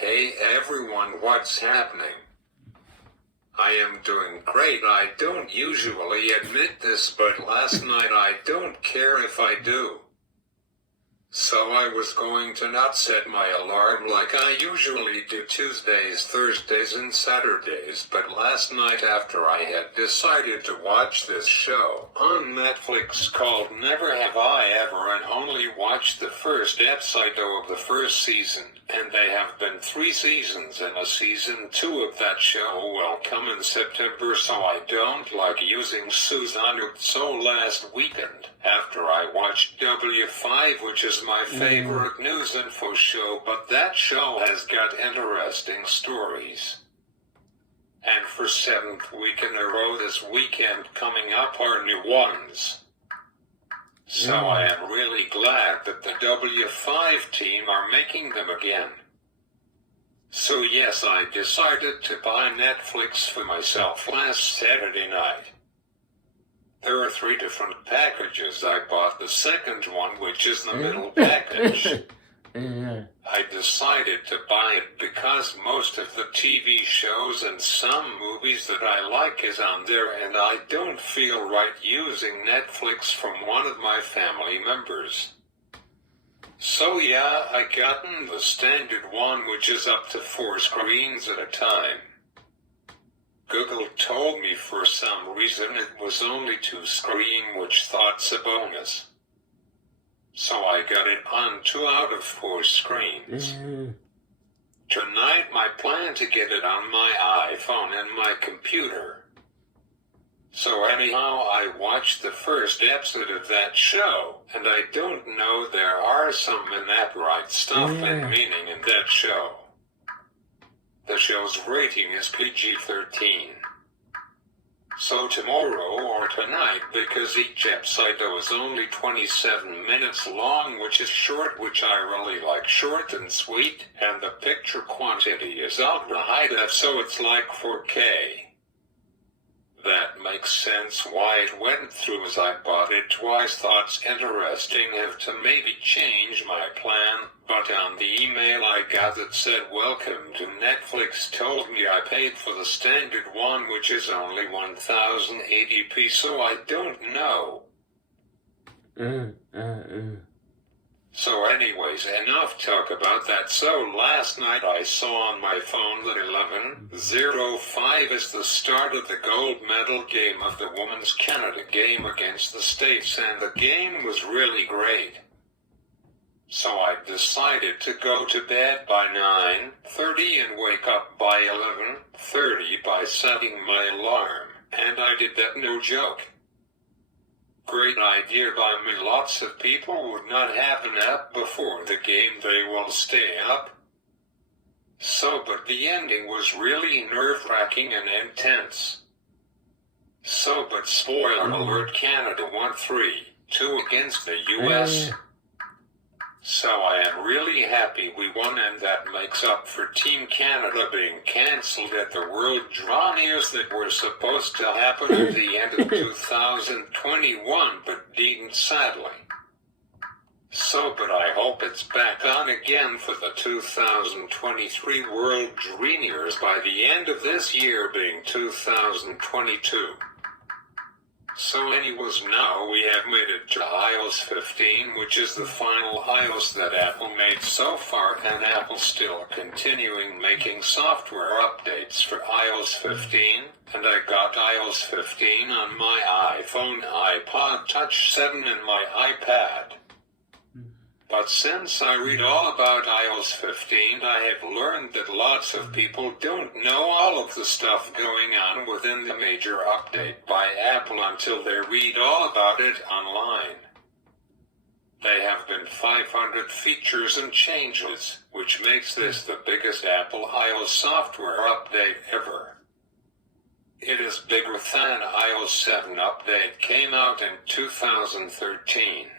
Hey everyone, what's happening? I am doing great. I don't usually admit this, but last night I don't care if I do. So I was going to not set my alarm like I usually do Tuesdays, Thursdays, and Saturdays, but last night after I had decided to watch this show on Netflix called Never Have I Ever and only watched the first episode of the first season, and they have been 3 seasons and a season 2 of that show will come in September, so I don't like using Susanoo. So last weekend, after I watched W5, which is my favorite news info show, but that show has got interesting stories. And for 7th week in a row this weekend coming up are new ones. So I am really glad that the W5 team are making them again. So yes, I decided to buy Netflix for myself last Saturday night. There are 3 different packages. I bought the second one, which is the middle package. I decided to buy it because most of the TV shows and some movies that I like is on there, and I don't feel right using Netflix from one of my family members. So yeah, I gotten the standard one, which is up to 4 screens at a time. Google told me for some reason it was only 2 screen, which thought's a bonus. So I got it on 2 out of 4 screens. Tonight my plan to get it on my iPhone and my computer. So anyhow, I watched the first episode of that show, and I don't know, there are some inappropriate stuff and meaning in that show. The show's rating is PG-13. So tomorrow or tonight, because each episode is only 27 minutes long, which is short, which I really like short and sweet, and the picture quantity is ultra high def, so it's like 4K. That makes sense why it went through, as I bought it twice. Thought's interesting, have to maybe change my plan, but on the email I got that said welcome to Netflix told me I paid for the standard one, which is only 1080p, so I don't know. So anyways, enough talk about that. So last night I saw on my phone that 11:05 is the start of the gold medal game of the Women's Canada game against the States, and the game was really great. So I decided to go to bed by 9:30 and wake up by 11:30 by setting my alarm, and I did that, no joke. Great idea by me. Lots of people would not have an app before the game, they will stay up. So, but the ending was really nerve-wracking and intense. So, but spoiler alert, Canada won 3-2 against the US. So I am really happy we won, and that makes up for Team Canada being cancelled at the World Juniors that were supposed to happen at the end of 2021, but didn't, sadly. So, but I hope it's back on again for the 2023 World Juniors by the end of this year, being 2022. So anyways, now we have made it to iOS 15, which is the final iOS that Apple made so far, and Apple's still continuing making software updates for iOS 15, and I got iOS 15 on my iPhone, iPod Touch 7, and my iPad. But since I read all about iOS 15, I have learned that lots of people don't know all of the stuff going on within the major update by Apple until they read all about it online. They have been 500 features and changes, which makes this the biggest Apple iOS software update ever. It is bigger than iOS 7 update came out in 2013.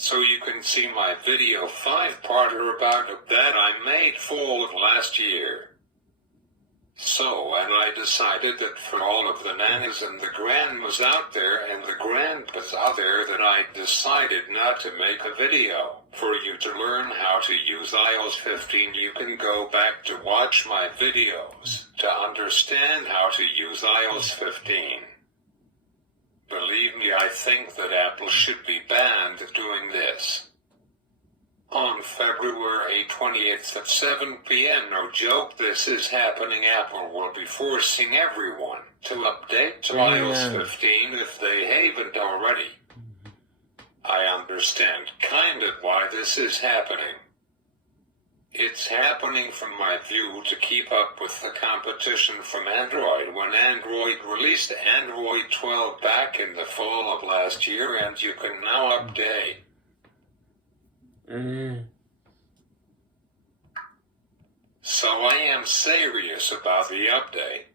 So you can see my video 5-parter about it that I made fall of last year. So, and I decided that for all of the nanas and the grandmas out there and the grandpas out there, that I decided not to make a video for you to learn how how to use iOS 15, you can go back to watch my videos to understand how to use iOS 15. Believe me, I think that Apple should be banned doing this. On February 20th at 7 p.m., no joke, this is happening. Apple will be forcing everyone to update to iOS 15 if they haven't already. I understand kind of why this is happening. It's happening from my view to keep up with the competition from Android when Android released Android 12 back in the fall of last year, and you can now update. So I am serious about the update,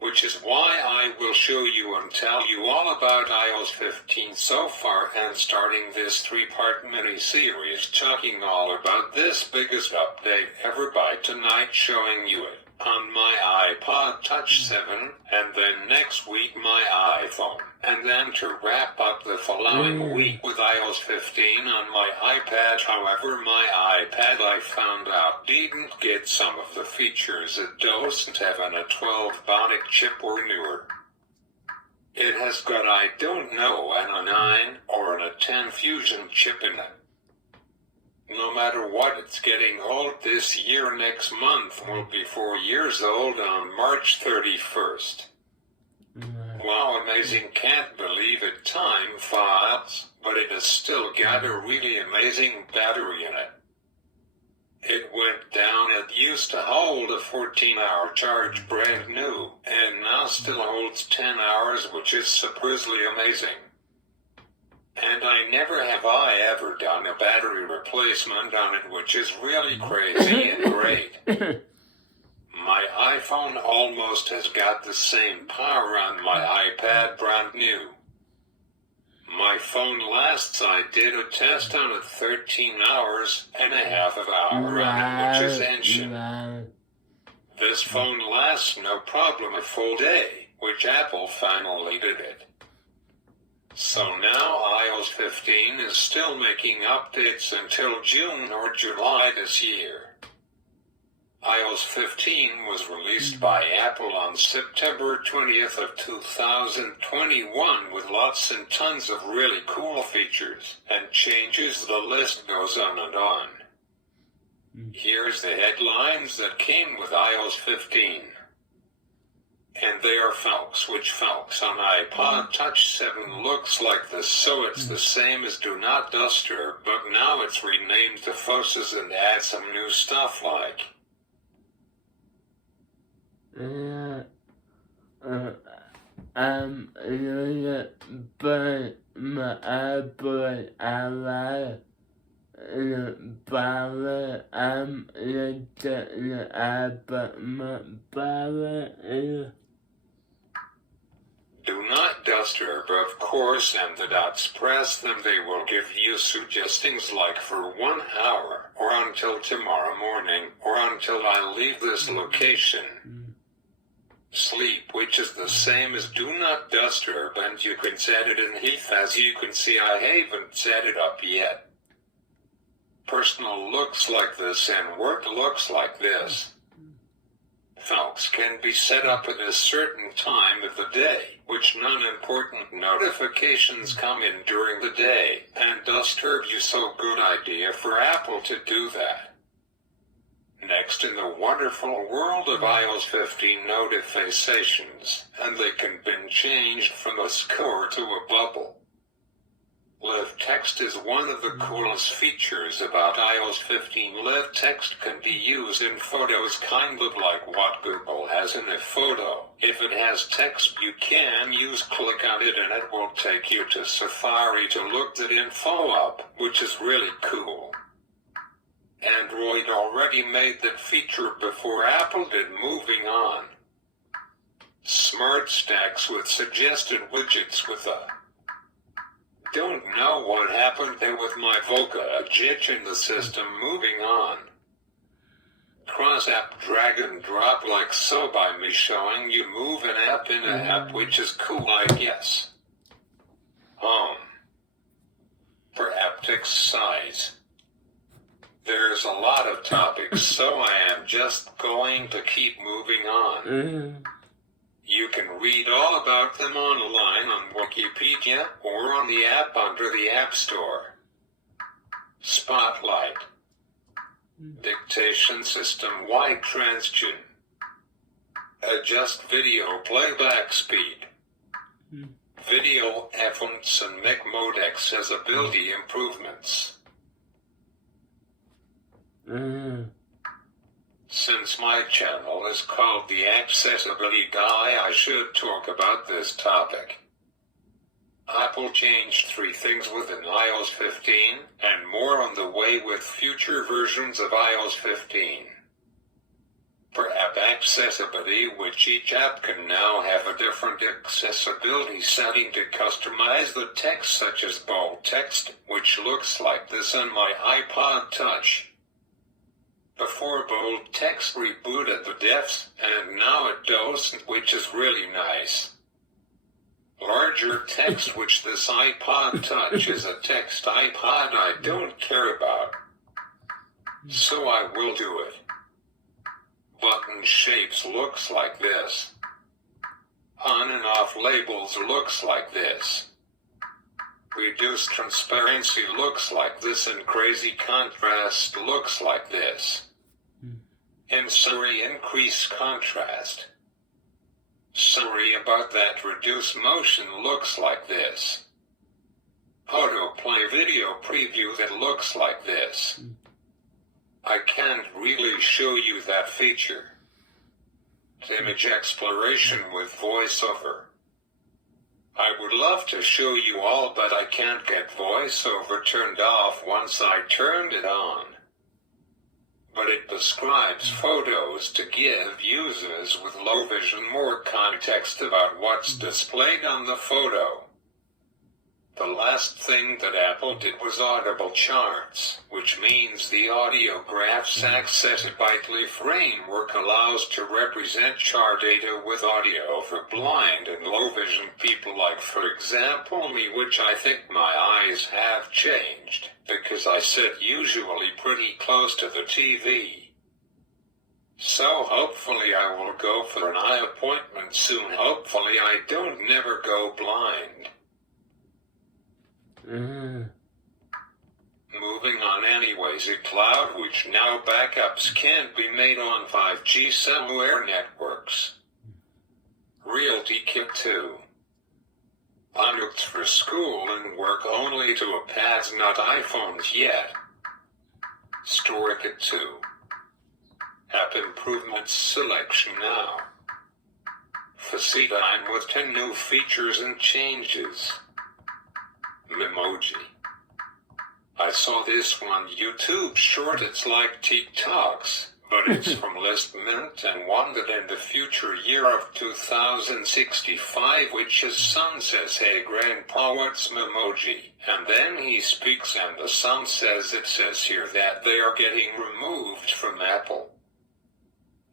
which is why I will show you and tell you all about iOS 15 so far, and starting this 3-part mini-series talking all about this biggest update ever by tonight, showing you it on my iPod Touch 7, and then next week my iPhone, and then to wrap up the following week with iOS 15 on my iPad. However, my iPad, I found out, didn't get some of the features. It doesn't have a 12 bionic chip or newer. It has got, I don't know, a 9 or a 10 Fusion chip in it. No matter what, it's getting old this year. Next month will be 4 years old on March 31st. Wow, amazing, can't believe it. Time flies, but it has still got a really amazing battery in it. It went down. It used to hold a 14-hour charge brand new, and now still holds 10 hours, which is surprisingly amazing. And I never have I ever done a battery replacement on it, which is really crazy and great. My iPhone almost has got the same power on my iPad, brand new. My phone lasts, I did a test on it, 13 hours and a half of hour on it, which is ancient. This phone lasts no problem a full day, which Apple finally did it. So now iOS 15 is still making updates until June or July this year. iOS 15 was released by Apple on September 20th of 2021 with lots and tons of really cool features and changes. The list goes on and on. Here's the headlines that came with iOS 15. And they are folks, which folks on iPod Touch 7 looks like this, so it's the same as Do Not Disturb, but now it's renamed to Focus and add some new stuff like Do Not Disturb, of course, and the dots press them. They will give you suggestions like for 1 hour, or until tomorrow morning, or until I leave this location. Sleep, which is the same as Do Not Disturb, and you can set it in Heath. As you can see, I haven't set it up yet. Personal looks like this, and work looks like this. Folks can be set up at a certain time of the day, which non-important notifications come in during the day, and disturb you. So good idea for Apple to do that. Next, in the wonderful world of iOS 15 notifications, and they can be changed from a score to a bubble. Live text is one of the coolest features about iOS 15. Live text can be used in photos, kind of like what Google has in a photo. If it has text you can use, click on it and it will take you to Safari to look that info up, which is really cool. Android already made that feature before Apple did. Moving on. Smart stacks with suggested widgets with a don't know what happened there with my Voca, a glitch in the system. Moving on. Cross app drag and drop like so by me, showing you move an app in an app, which is cool, I guess. Home. For app text size. There's a lot of topics, so I am just going to keep moving on. You can read all about them online on Wikipedia or on the app under the App Store. Spotlight. Dictation system wide transgene. Adjust video playback speed. Video efforts and Memoji accessibility improvements. Since my channel is called The Accessibility Guy, I should talk about this topic. Apple changed 3 things within iOS 15, and more on the way with future versions of iOS 15. For app accessibility, which each app can now have a different accessibility setting to customize the text, such as bold text, which looks like this on my iPod Touch. Before bold text rebooted the defs, and now it doesn't, which is really nice. Larger text, which this iPod Touch is a text iPod I don't care about, so I will do it. Button shapes looks like this. On and off labels looks like this. Reduced transparency looks like this, and crazy contrast looks like this. In Siri, increase contrast. Sorry about that. Reduce motion looks like this. Autoplay video preview that looks like this. I can't really show you that feature. Image exploration with voiceover. I would love to show you all, but I can't get voiceover turned off once I turned it on. But it describes photos to give users with low vision more context about what's displayed on the photo. The last thing that Apple did was Audible Charts, which means the Audiograph's accessibility framework allows to represent chart data with audio for blind and low vision people, like for example me, which I think my eyes have changed, because I sit usually pretty close to the TV. So hopefully I will go for an eye appointment soon. Hopefully I don't never go blind. Moving on anyways, iCloud, which now backups can't be made on 5G cellular networks. Realty Kit 2. Unlocked for school and work only to iPads, not iPhones yet. Store Kit 2. App improvements selection now. FaceTime with 10 new features and changes. Memoji. I saw this one YouTube short, it's like TikToks, but it's from List Mint and one that in the future year of 2065, which his son says, "Hey grandpa, what's Memoji?" And then he speaks and the son says, "It says here that they are getting removed from Apple."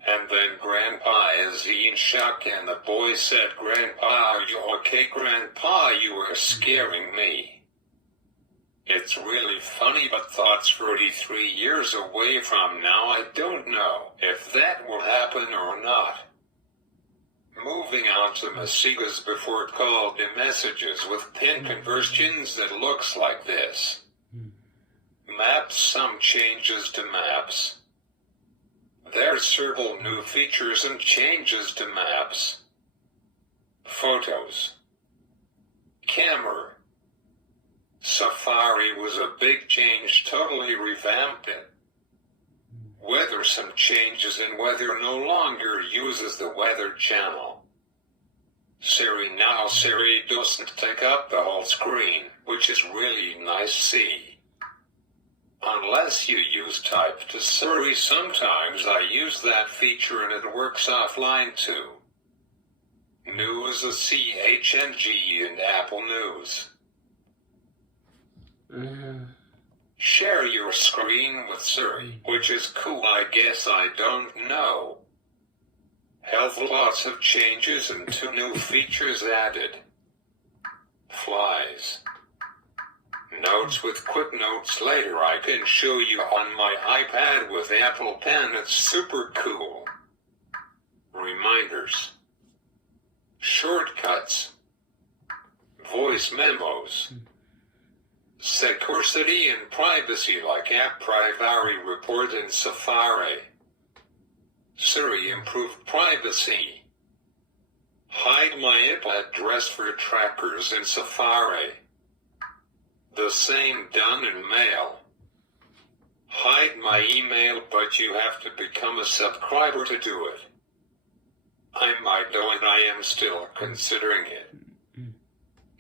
And then grandpa is in shock and the boy said, "Grandpa, are you okay? Grandpa, you are scaring me." It's really funny, but thoughts 43 years away from now, I don't know if that will happen or not. Moving on to messages before called Messages with pin conversions that looks like this. Maps, some changes to maps. There's several new features and changes to maps. Photos. Camera. Safari was a big change, totally revamped it. Weather, some changes in weather, no longer uses the weather channel. Siri, now Siri doesn't take up the whole screen, which is really nice. See. Unless you use Type to Siri, sometimes I use that feature and it works offline too. News is CHNG and Apple News. Share your screen with Siri, which is cool, I guess. I don't know. Health, lots of changes and 2 new features added. Flies. notes with quick notes later. I can show you on my iPad with Apple Pen. It's super cool. Reminders. Shortcuts. Voice memos. Security and privacy like App Privacy Report in Safari. Siri improved privacy. Hide my IP address for trackers in Safari. The same done in Mail. Hide my email, but you have to become a subscriber to do it. I might do it. I am still considering it.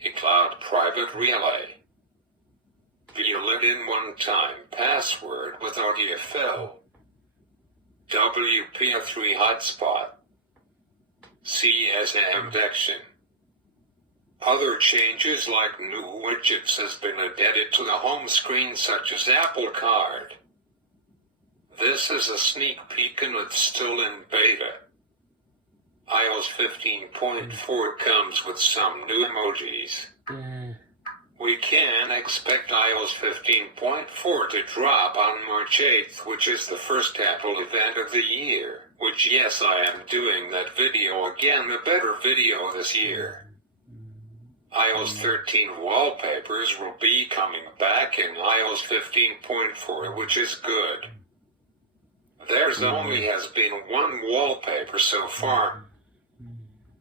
iCloud Private Relay. Valid in one-time password with AudioFill. WPA3 Hotspot. CSM Detection. Other changes like new widgets has been added to the home screen, such as Apple Card. This is a sneak peek and it's still in beta. iOS 15.4 comes with some new emojis. We can expect iOS 15.4 to drop on March 8th, which is the first Apple event of the year. Which, yes, I am doing that video again, a better video this year. iOS 13 wallpapers will be coming back in iOS 15.4, which is good. There's only has been one wallpaper so far.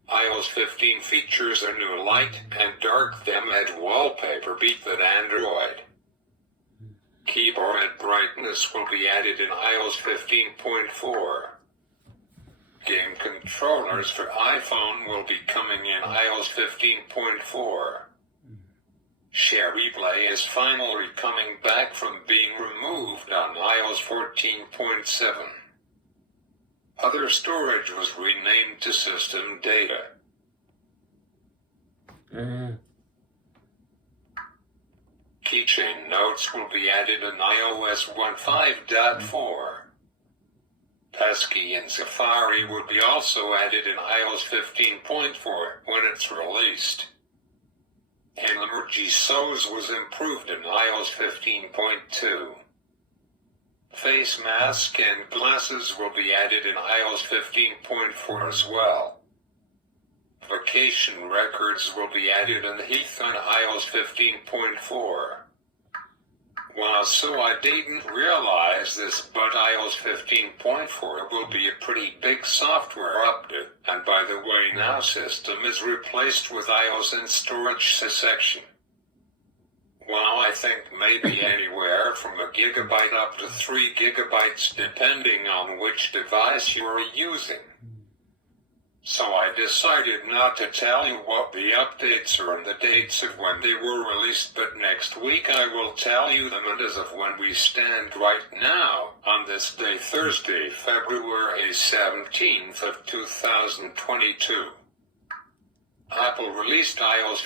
iOS 15 features a new light and dark theme edge wallpaper beat that Android. Keyboard brightness will be added in iOS 15.4. Game controllers for iPhone will be coming in iOS 15.4. Share Replay is finally coming back from being removed on iOS 14.7. Other storage was renamed to System Data. Keychain notes will be added in iOS 15.4. Passkey in Safari will be also added in iOS 15.4 when it's released. And Memoji size was improved in iOS 15.2. Face mask and glasses will be added in iOS 15.4 as well. Vacation records will be added in Heath on iOS 15.4. Wow, so I didn't realize this, but iOS 15.4 will be a pretty big software update. And by the way, now system is replaced with iOS in storage section. Wow, I think maybe anywhere from a gigabyte up to 3 gigabytes depending on which device you are using. So I decided not to tell you what the updates are and the dates of when they were released, but next week I will tell you them, and as of when we stand right now, on this day, Thursday, February 17th of 2022. Apple released iOS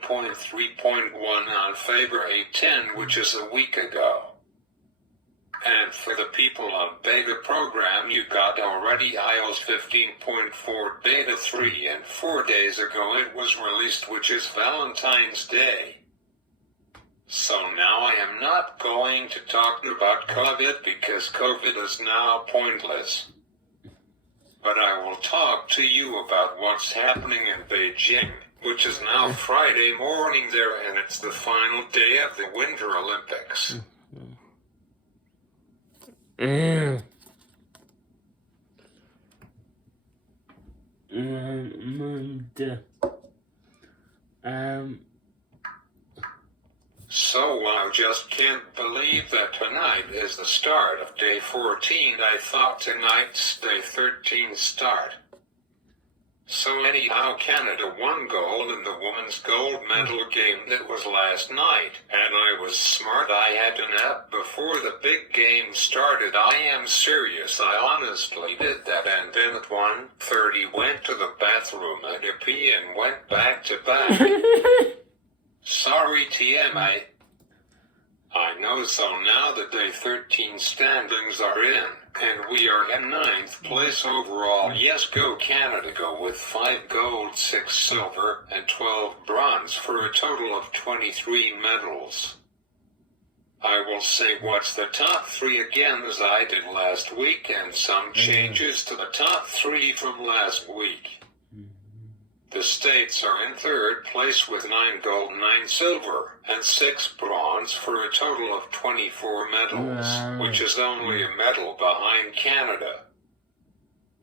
15.3.1 on February 10, which is a week ago. And for the people on beta program, you got already iOS 15.4 beta 3, and 4 days ago it was released, which is Valentine's Day. So now I am not going to talk about COVID because COVID is now pointless. But I will talk to you about what's happening in Beijing, which is now Friday morning there, and it's the final day of the Winter Olympics. So I just can't believe that tonight is the start of day 14. I thought tonight's day 13 start. So anyhow, Canada won gold in the women's gold medal game that was last night, and I was smart. I had a nap before the big game started. I am serious. I honestly did that, and then at 1:30 went to the bathroom, had a pee, and went back to back. Sorry, TMA. I know, so now the day 13 standings are in, and we are in 9th place overall. Yes, go Canada, go with 5 gold, 6 silver, and 12 bronze for a total of 23 medals. I will say what's the top 3 again as I did last week and some changes to the top 3 from last week. The states are in 3rd place with 9 gold, 9 silver, and 6 bronze for a total of 24 medals, which is only a medal behind Canada.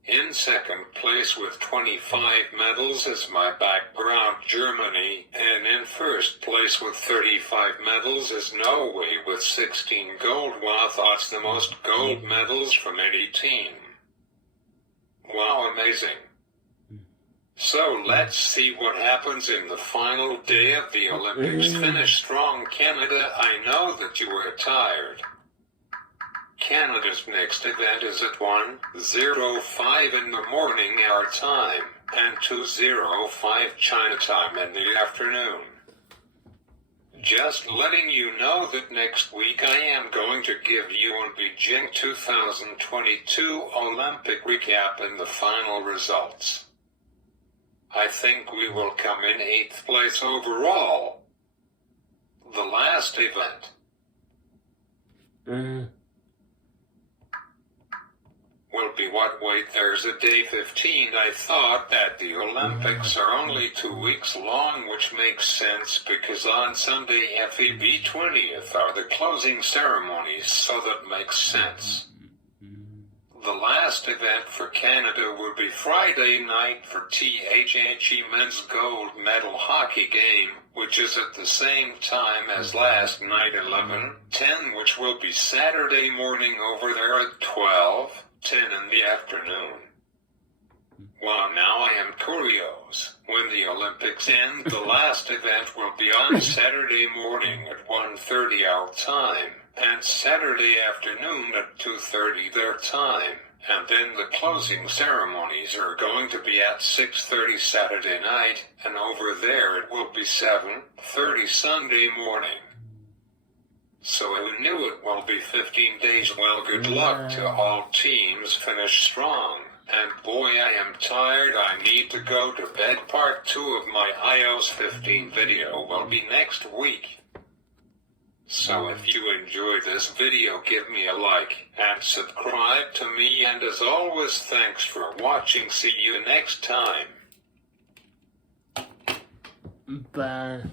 In 2nd place with 25 medals is my background, Germany, and in 1st place with 35 medals is Norway with 16 gold. Wow, that's the most gold medals from any team. Wow, amazing. So let's see what happens in the final day of the Olympics. Finish strong, Canada. I know that you were tired. Canada's next event is at 1:05 in the morning our time, and 2:05 China time in the afternoon. Just letting you know that next week I am going to give you a Beijing 2022 Olympic recap and the final results. I think we will come in 8th place overall. The last event will be what? Wait, there's a day 15. I thought that the Olympics are only 2 weeks long, which makes sense because on Sunday FEB 20th are the closing ceremonies, so that makes sense. The last event for Canada will be Friday night for THHE men's gold medal hockey game, which is at the same time as last night 11:10, which will be Saturday morning over there at 12:10 in the afternoon. Wow, now I am curious. When the Olympics end, the last event will be on Saturday morning at 1:30 our time, and Saturday afternoon at 2:30 their time, and then the closing ceremonies are going to be at 6:30 Saturday night, and over there it will be 7:30 Sunday morning. So who knew it will be 15 days? Well, good luck to all teams. Finish strong. And boy, I am tired. I need to go to bed. Part 2 of my iOS 15 video will be next week. So if you enjoyed this video, give me a like and subscribe to me. And as always, thanks for watching. See you next time. Bye.